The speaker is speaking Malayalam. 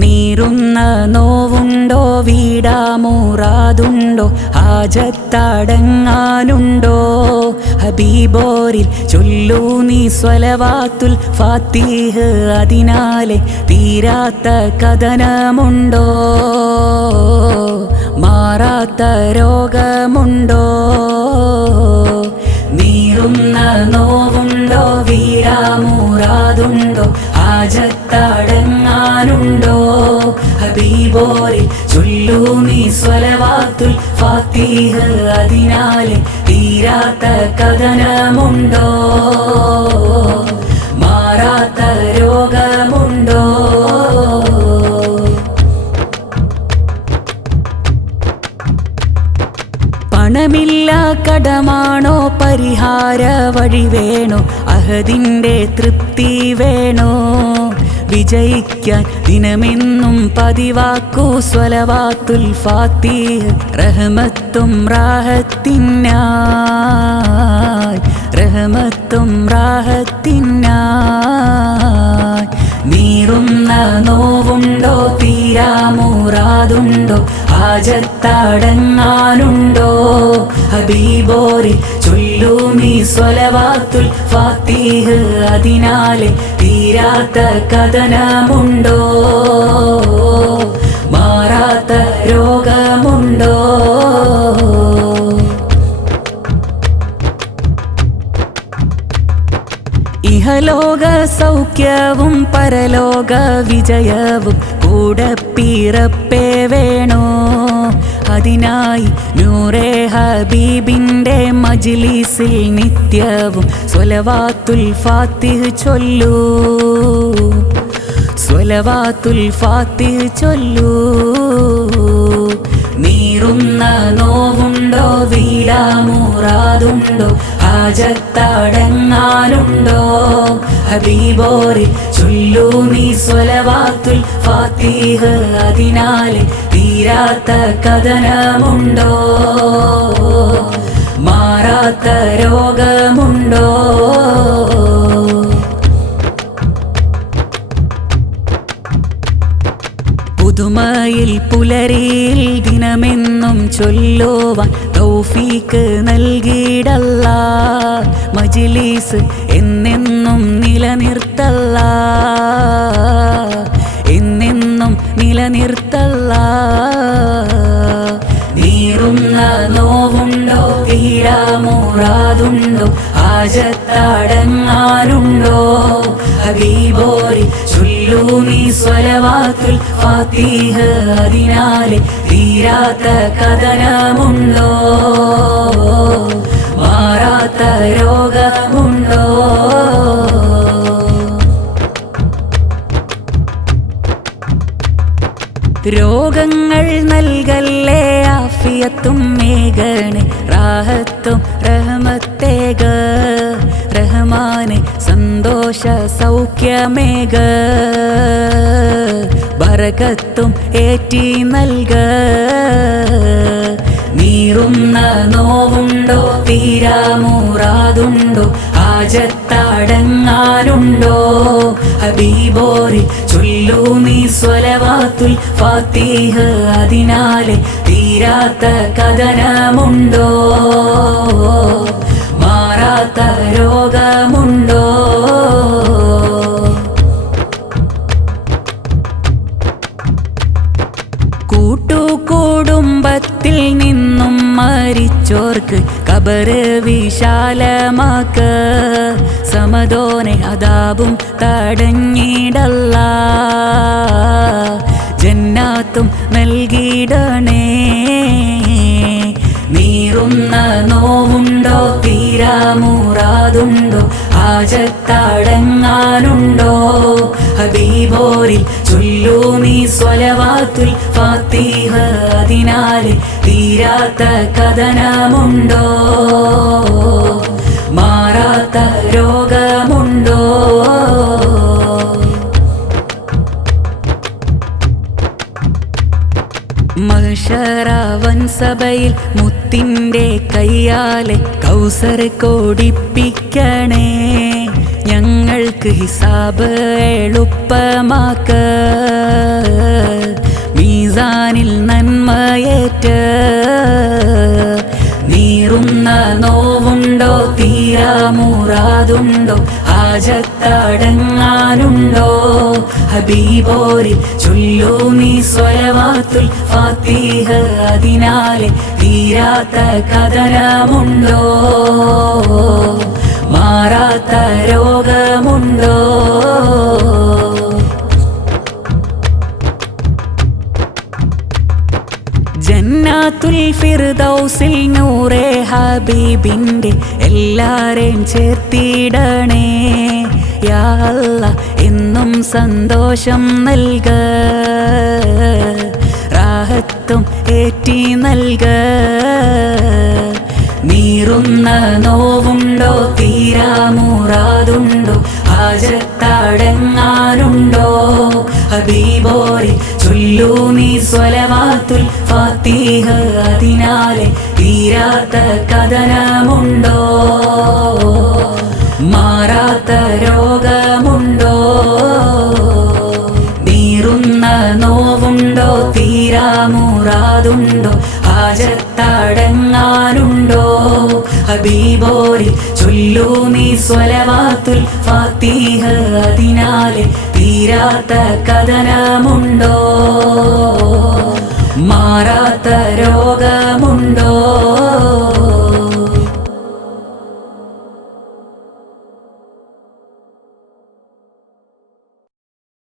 നീറുന്ന നോവുണ്ടോ, വീടാമുറാതുണ്ടോ, ഹാജത്തടങ്ങാനുണ്ടോ? ഹബീബോരിൽ ചൊല്ലൂ നീ സ്വലവാത്തുൽ ഫാത്തിഹ്, അതിനാലെ തീരാത്ത കഥനമുണ്ടോ? മാറാത്ത രോഗമുണ്ടോ? നീറുന്ന നോവുണ്ടോ, വീടാമുറാതുണ്ടോ, ഹാജത്തടങ്ങാനുണ്ടോ? ഹബീബോരിൽ ചൊല്ലൂ നീ സ്വലവാത്തുൽ ഫാത്തിഹ്, അതിനാലെ തീരാത്ത കഥനമുണ്ടോ? മാറാത്ത രോഗമുണ്ടോ? പണമില്ല കടമാണോ, പരിഹാര വഴി വേണോ, അഹദിൻ്റെ തൃപ്തി വേണോ? വിജയിക്കാൻ ദിനമെന്നും പതിവാക്കൂ സ്വലവാത്തുൽ ഫാത്തിഹ്, റഹ്മത്തും റാഹത്തിനായി, റഹ്മത്തും റാഹത്തിനായി. നീറുന്ന നോവുണ്ടോ, തീരാമുറാതുണ്ടോ, ഹാജത്തടങ്ങാനുണ്ടോ? ഹബീബോരിൽ ചൊല്ലൂ നീ സ്വലവാത്തുൽ ഫാത്തിഹ്, അതിനാലെ തീരാത്ത കഥനമുണ്ടോ? മാറാത്ത രോഗമുണ്ടോ? ഇഹലോക സൗഖ്യവും പരലോക വിജയവും കൂടെ പിറപ്പേ വേണോ? അതിനായി നൂറേ ഹബീബിൻ്റെ മജ്ലിസിൽ നിത്യവും സ്വലവാത്തുൽ ഫാത്തിഹ് ചൊല്ലൂ, സ്വലവാത്തുൽ ഫാത്തിഹ് ചൊല്ലൂ. നീറുന്ന നോവുണ്ടോ, വീടാമുറാതുണ്ടോ, ഹാജത്തടങ്ങാനുണ്ടോ? ഹബീബോരിൽ ചൊല്ലൂ നീ സ്വലവാത്തുൽ ഫാത്തിഹ്, അതിനാലെ തീരാത്ത കഥനമുണ്ടോ? മാറാത്ത രോഗമുണ്ടോ? പുതുമയിൽ പുലരിയിൽ ദിനമെന്നും ചൊല്ലുവാൻ തൗഫീക്ക് നൽകിയിടല്ലാ, മജ്ലിസ് എന്നെന്നും നിലനിർത്തല്ലാ, എന്നെന്നും നിലനിർത്തല്ലാ. നീറുന്ന നോവുണ്ടോ, തീരാമുറാതുണ്ടോ, ഹാജത്തടങ്ങാനുണ്ടോ? ഹബീബോരിൽ ചൊല്ലൂ നീ സ്വലവാത്തുൽ ഫാത്തിഹ്, അതിനാലെ തീരാത്ത കഥനമുണ്ടോ? മാറാത്ത രോഗമുണ്ടോ? രോഗങ്ങൾ നൽകല്ലേ, ആഫിയത്തും മേഘണേ, റാഹത്തും റഹ്മത്തേക, റഹ്മാനെ സന്തോഷ സൗഖ്യമേക, ബറകത്തും ഏറ്റി നൽക. നീറുന്ന നോവുണ്ടോ, തീരാമുറാതുണ്ടോ, ഹാജത്തടങ്ങാനുണ്ടോ? ഹബീബോരിൽ ചൊല്ലൂ നീ സ്വലവാത്തുൽ ഫാത്തിഹ്, അതിനാലെ തീരാത്ത കഥനമുണ്ടോ? മാറാത്ത രോഗമുണ്ടോ? കൂട്ടുകുടുംബത്തിൽ നിന്നും മരിച്ചോർക്ക് ഖബറ് വിശാലമാക്ക, സമദോനെ അദാബും തടഞ്ഞിടല്ലാ, ജന്നാത്തും നൽകിയിടണേ. നീറുന്ന നോവുണ്ടോ, തീരാമുറാതുണ്ടോ, ഹാജത്തടങ്ങാനുണ്ടോ? ഹബീബോരിൽ ചൊല്ലൂ നീ സ്വലവാത്തുൽ ഫാത്തിഹ്, അതിനാലെ തീരാത്ത കഥനമുണ്ടോ? മാറാത്ത രോഗമുണ്ടോ? മഹ്ശറവൻ സഭയിൽ മുത്തിൻ്റെ കയ്യാലെ കൗസർ കൊടിപ്പിക്കണേ, ഞങ്ങൾ ഞങ്ങൾക്ക് ഹിസാബ് എളുപ്പമാക്ക്, മീസാനിൽ നന്മയേറ്റ്. നീറുന്ന നോവുണ്ടോ, തീരാ മുറാദുണ്ടോ, ഹാജത്തടങ്ങാനുണ്ടോ? ഹബീബോരിൽ ചൊല്ലൂ നീ സ്വലവാത്തുൽ ഫാത്തിഹ, അതിനാലെ തീരാത്ത കഥനമുണ്ടോ, മാറാത്ത രോഗമുണ്ടോ? ജന്നാത്തുൽ ഫിർദൗസിൽ നൂറേ ഹബീബിൻ്റെ എല്ലാരെയും ചേർത്തിടണേ യാ അല്ലാഹ്. എന്നും സന്തോഷം നൽക, റാഹത്തും ഏറ്റി നൽക. നീറുന്ന നോവുണ്ടോ, തീരാ മുറാദുണ്ടോ, ഹാജത്തടങ്ങാനുണ്ടോ? ഹബീബോരിൽ ചൊല്ലൂ നീ സ്വലവാത്തുൽ ഫാത്തിഹ, അതിനാലെ തീരാത്ത കഥനമുണ്ടോ, മാറാത്ത രോഗമുണ്ടോ? നീറുന്ന നോവുണ്ടോ, തീരാ മുറാദുണ്ടോ, ഹാജത്തടങ്ങാനുണ്ടോ? ഹബീബോരിൽ ചൊല്ലൂ നീ സ്വലവാത്തുൽ ഫാത്തിഹ, അതിനാലെ തീരാത്ത കഥനമുണ്ടോ, മാറാത്ത രോഗമുണ്ടോ?